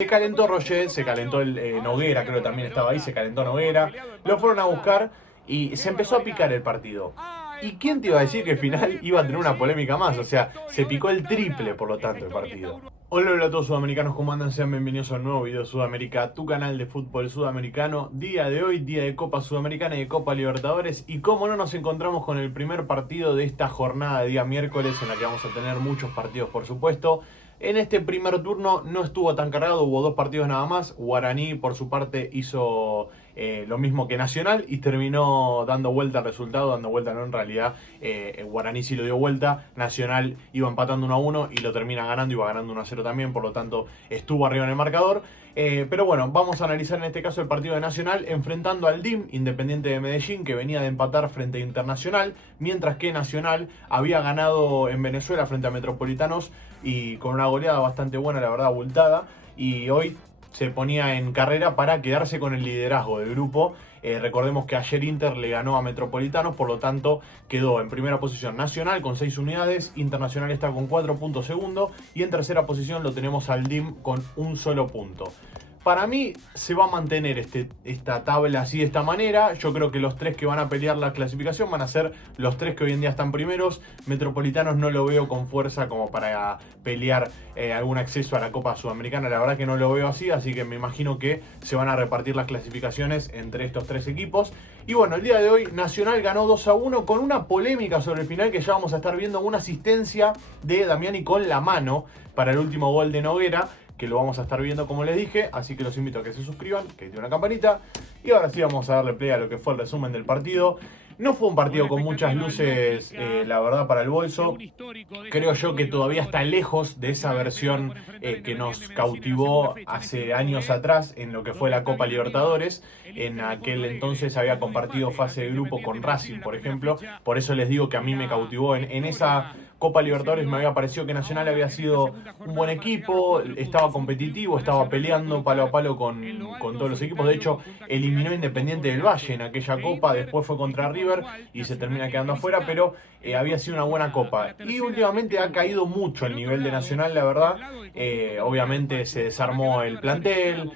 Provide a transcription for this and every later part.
Se calentó Roger, se calentó Noguera, creo que también estaba ahí, se calentó Noguera. Lo fueron a buscar y se empezó a picar el partido. ¿Y quién te iba a decir que al final iba a tener una polémica más? O sea, se picó el triple, por lo tanto, el partido. Hola a todos sudamericanos, ¿cómo andan? Sean bienvenidos a un nuevo video de Sudamérica, tu canal de fútbol sudamericano. Día de hoy, día de Copa Sudamericana y de Copa Libertadores. Y cómo no, nos encontramos con el primer partido de esta jornada de día miércoles, en la que vamos a tener muchos partidos, por supuesto. En este primer turno no estuvo tan cargado, hubo 2 partidos nada más. Guaraní, por su parte, hizo lo mismo que Nacional y terminó dando vuelta al resultado. Dando vuelta, no, en realidad Guaraní sí lo dio vuelta. Nacional iba empatando 1-1 y lo termina ganando, iba ganando 1-0 también, por lo tanto estuvo arriba en el marcador. Pero bueno, vamos a analizar en este caso el partido de Nacional enfrentando al DIM, Independiente de Medellín, que venía de empatar frente a Internacional, mientras que Nacional había ganado en Venezuela frente a Metropolitanos y con una goleada bastante buena, la verdad, abultada, y hoy se ponía en carrera para quedarse con el liderazgo del grupo. Recordemos que ayer Inter le ganó a Metropolitanos, por lo tanto quedó en primera posición Nacional con 6 unidades, Internacional está con 4 puntos segundo y en tercera posición lo tenemos al DIM con un solo punto. Para mí se va a mantener esta tabla así de esta manera. Yo creo que los 3 que van a pelear la clasificación van a ser los 3 que hoy en día están primeros. Metropolitanos no lo veo con fuerza como para pelear algún acceso a la Copa Sudamericana. La verdad que no lo veo así, así que me imagino que se van a repartir las clasificaciones entre estos 3 equipos. Y bueno, el día de hoy Nacional ganó 2-1 con una polémica sobre el final que ya vamos a estar viendo, una asistencia de Damiani con la mano para el último gol de Noguera, que lo vamos a estar viendo como les dije, así que los invito a que se suscriban, que activen una campanita. Y ahora sí vamos a darle play a lo que fue el resumen del partido. No fue un partido con muchas luces, la verdad, para el bolso. Creo yo que todavía está lejos de esa versión que nos cautivó hace años atrás en lo que fue la Copa Libertadores. En aquel entonces había compartido fase de grupo con Racing, por ejemplo. Por eso les digo que a mí me cautivó. En esa Copa Libertadores me había parecido que Nacional había sido un buen equipo, estaba competitivo, estaba peleando palo a palo con todos los equipos. De hecho, eliminó Independiente del Valle en aquella Copa, después fue contra River y se termina quedando afuera, pero había sido una buena Copa. Y últimamente ha caído mucho el nivel de Nacional, la verdad. Obviamente se desarmó el plantel,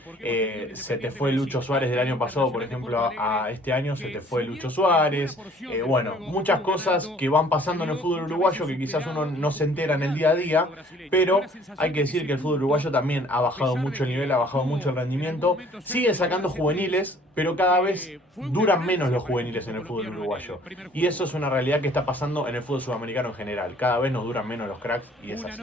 se te fue Lucho Suárez del año pasado, por ejemplo, a este año se te fue Lucho Suárez. Bueno, muchas cosas que van pasando en el fútbol uruguayo que quizás uno no se entera en el día a día, pero hay que decir que el fútbol uruguayo también ha bajado mucho el nivel, ha bajado mucho el rendimiento. Sigue sacando juveniles, pero cada vez duran menos los juveniles en el fútbol uruguayo. Y eso es una realidad que está pasando en el fútbol sudamericano en general. Cada vez nos duran menos los cracks y es así.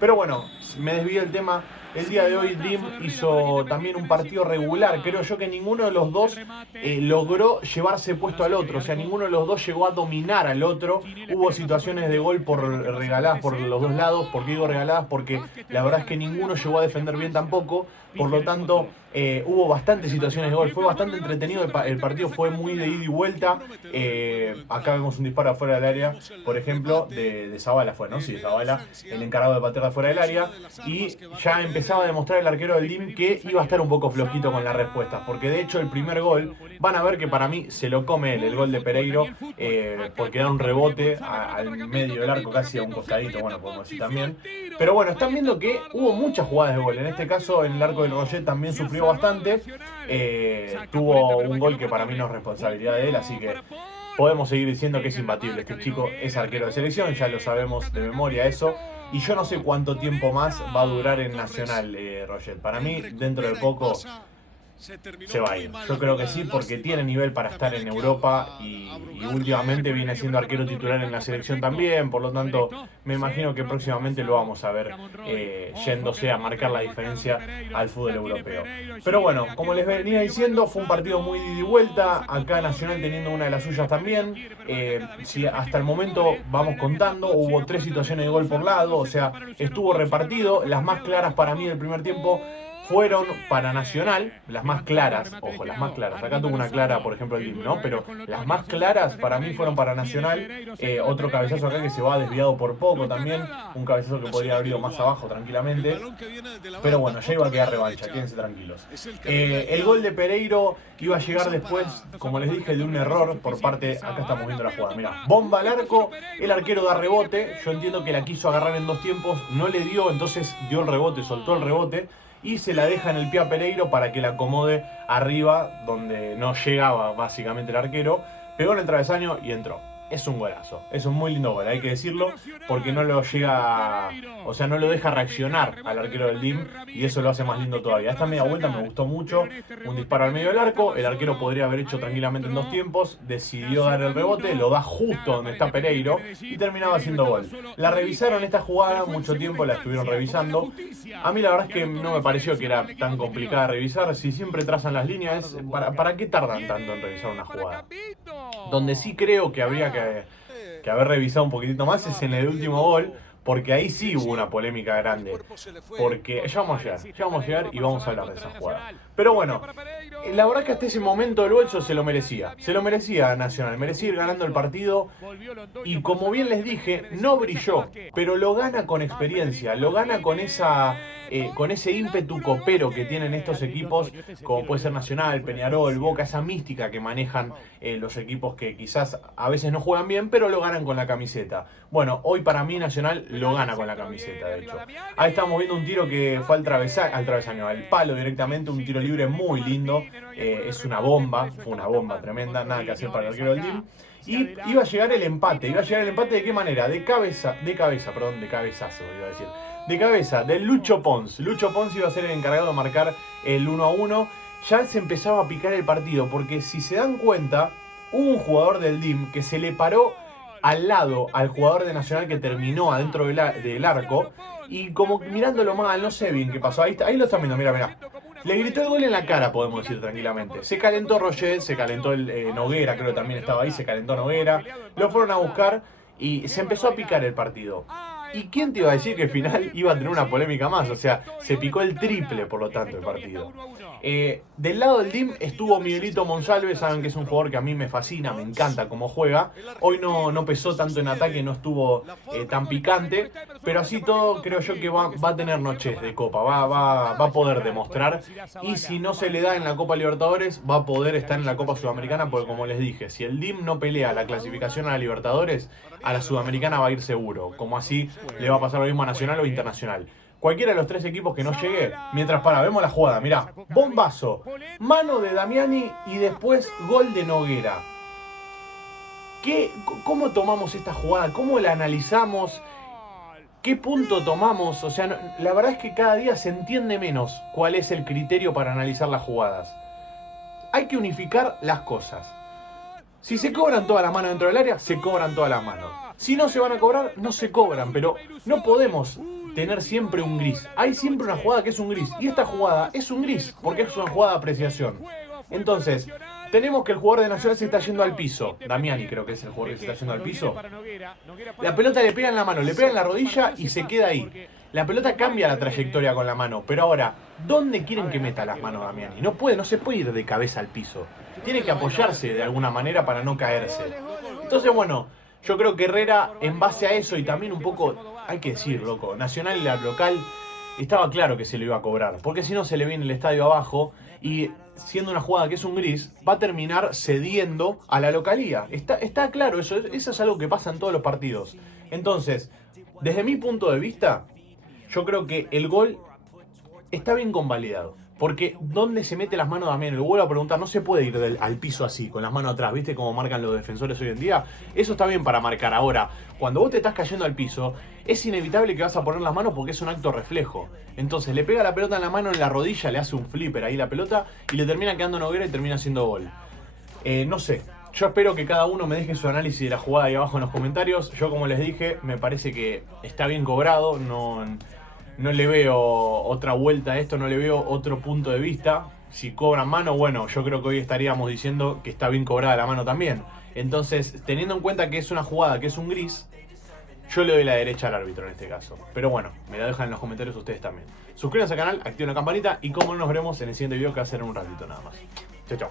Pero bueno, me desvié del tema. El día de hoy DIM hizo también un partido regular. Creo yo que ninguno de los dos logró llevarse puesto al otro. O sea, ninguno de los dos llegó a dominar al otro. Hubo situaciones de gol regaladas por los dos lados. ¿Por qué digo regaladas? Porque la verdad es que ninguno llegó a defender bien tampoco. Por lo tanto, hubo bastantes situaciones de gol. Fue bastante entretenido. El partido fue muy de ida y vuelta. Acá vemos un disparo afuera del área, por ejemplo, de Zabala fue, ¿no? Sí, Zabala, el encargado de patear de afuera del área. Y ya empezaba a demostrar el arquero del DIM que iba a estar un poco flojito con las respuestas. Porque de hecho el primer gol, van a ver que para mí se lo come él, el gol de Pereiro, porque da un rebote al medio del arco, casi a un costadito, bueno, podemos decir también. Pero bueno, están viendo que hubo muchas jugadas de gol. En este caso, en el arco del Roger también sufrió bastante. Tuvo un gol que para mí no es responsabilidad de él, así que podemos seguir diciendo que es imbatible. Este chico es arquero de selección, ya lo sabemos de memoria eso. Y yo no sé cuánto tiempo más va a durar en Nacional, Roger. Para mí, dentro de poco se va a ir. Yo creo que sí, porque tiene nivel para estar en Europa y últimamente viene siendo arquero titular en la selección también. Por lo tanto, me imagino que próximamente lo vamos a ver yéndose a marcar la diferencia al fútbol europeo. Pero bueno, como les venía diciendo, fue un partido muy de ida y vuelta. Acá Nacional teniendo una de las suyas también. Si hasta el momento vamos contando, hubo 3 situaciones de gol por lado. O sea, estuvo repartido. Las más claras para mí del primer tiempo fueron para Nacional, las más claras, ojo, las más claras. Acá tuvo una clara, por ejemplo, el DIM, ¿no? Pero las más claras para mí fueron para Nacional. Otro cabezazo acá que se va desviado por poco también. Un cabezazo que podría haber ido más abajo tranquilamente. Pero bueno, ya iba a quedar revancha, quédense tranquilos. El gol de Pereiro iba a llegar después, como les dije, de un error por parte, acá estamos viendo la jugada, mirá, bomba al arco, el arquero da rebote. Yo entiendo que la quiso agarrar en 2 tiempos, no le dio, entonces dio el rebote, soltó el rebote. y se la deja en el pie a Pereiro para que la acomode arriba, donde no llegaba básicamente el arquero. Pegó en el travesaño y entró. Es un golazo, es un muy lindo gol, hay que decirlo, porque no lo llega, o sea, no lo deja reaccionar al arquero del DIM y eso lo hace más lindo todavía. Esta media vuelta me gustó mucho, un disparo al medio del arco, el arquero podría haber hecho tranquilamente en 2 tiempos, decidió dar el rebote, lo da justo donde está Pereiro y terminaba haciendo gol. La revisaron esta jugada, mucho tiempo la estuvieron revisando. A mí la verdad es que no me pareció que era tan complicada de revisar, si siempre trazan las líneas, ¿para qué tardan tanto en revisar una jugada? Donde sí creo que habría que haber revisado un poquitito más es en el último gol, porque ahí sí hubo una polémica grande. Porque ya vamos a llegar y vamos a hablar de esa jugada. Pero bueno, la verdad que hasta ese momento el bolso se lo merecía. Se lo merecía Nacional, merecía ir ganando el partido. Y como bien les dije, no brilló, pero lo gana con experiencia, lo gana con ese ímpetu copero que tienen estos equipos, como puede ser Nacional, Peñarol, Boca, esa mística que manejan los equipos que quizás a veces no juegan bien, pero lo ganan con la camiseta. Bueno, hoy para mí Nacional lo gana con la camiseta, de hecho. Ahí estamos viendo un tiro que fue al travesaño, al palo directamente, un tiro libre muy lindo. Es una bomba, fue una bomba tremenda, nada que hacer para el arquero del DIM. Y iba a llegar el empate, ¿de qué manera? De cabezazo, iba a decir. De cabeza, del Lucho Pons. Lucho Pons iba a ser el encargado de marcar el 1-1. Ya se empezaba a picar el partido, porque si se dan cuenta, hubo un jugador del DIM que se le paró al lado al jugador de Nacional que terminó adentro del arco, y como mirándolo mal, no sé bien qué pasó. Ahí lo están viendo, mira. Le gritó el gol en la cara, podemos decir tranquilamente. Se calentó Roger, se calentó Noguera, creo que también estaba ahí, se calentó Noguera. Lo fueron a buscar y se empezó a picar el partido. ¿Y quién te iba a decir que al final iba a tener una polémica más? O sea, se picó el triple, por lo tanto, el partido. Del lado del DIM estuvo Miguelito Monsalve, saben que es un jugador que a mí me fascina, me encanta cómo juega. Hoy no pesó tanto en ataque, no estuvo tan picante, pero así todo creo yo que va a tener noches de Copa, va a poder demostrar. Y si no se le da en la Copa Libertadores, va a poder estar en la Copa Sudamericana, porque como les dije, si el DIM no pelea la clasificación a la Libertadores, a la Sudamericana va a ir seguro, como así le va a pasar lo mismo a Nacional o Internacional. Cualquiera de los 3 equipos que no llegue, mientras vemos la jugada, mirá, bombazo, mano de Damiani y después gol de Noguera. ¿Cómo tomamos esta jugada? ¿Cómo la analizamos? ¿Qué punto tomamos? O sea, la verdad es que cada día se entiende menos cuál es el criterio para analizar las jugadas. Hay que unificar las cosas. Si se cobran todas las manos dentro del área, se cobran todas las manos. Si no se van a cobrar, no se cobran, pero no podemos tener siempre un gris. Hay siempre una jugada que es un gris, y esta jugada es un gris, porque es una jugada de apreciación. Entonces, tenemos que el jugador de Nacional se está yendo al piso. Damiani creo que es el jugador que se está yendo al piso. La pelota le pega en la mano, le pega en la rodilla y se queda ahí. La pelota cambia la trayectoria con la mano, pero ahora, ¿dónde quieren que meta las manos Damiani? No se puede ir de cabeza al piso. Tiene que apoyarse de alguna manera para no caerse. Entonces, bueno, yo creo que Herrera, en base a eso y también un poco, hay que decir, loco, Nacional y la local, estaba claro que se lo iba a cobrar, porque si no se le viene el estadio abajo y siendo una jugada que es un gris, va a terminar cediendo a la localía. Está claro, eso es algo que pasa en todos los partidos. Entonces, desde mi punto de vista, yo creo que el gol está bien convalidado. Porque ¿dónde se mete las manos Damiani? Lo vuelvo a preguntar, no se puede ir al piso así, con las manos atrás, ¿viste? Como marcan los defensores hoy en día. Eso está bien para marcar. Ahora, cuando vos te estás cayendo al piso, es inevitable que vas a poner las manos porque es un acto reflejo. Entonces le pega la pelota en la mano, en la rodilla, le hace un flipper ahí la pelota y le termina quedando Noguera y termina haciendo gol. No sé. Yo espero que cada uno me deje su análisis de la jugada ahí abajo en los comentarios. Yo, como les dije, me parece que está bien cobrado, no le veo otra vuelta a esto, no le veo otro punto de vista. Si cobran mano, bueno, yo creo que hoy estaríamos diciendo que está bien cobrada la mano también. Entonces, teniendo en cuenta que es una jugada que es un gris, yo le doy la derecha al árbitro en este caso. Pero bueno, me la dejan en los comentarios ustedes también. Suscríbanse al canal, activen la campanita y como no nos veremos en el siguiente video que va a ser en un ratito nada más. Chau, chau.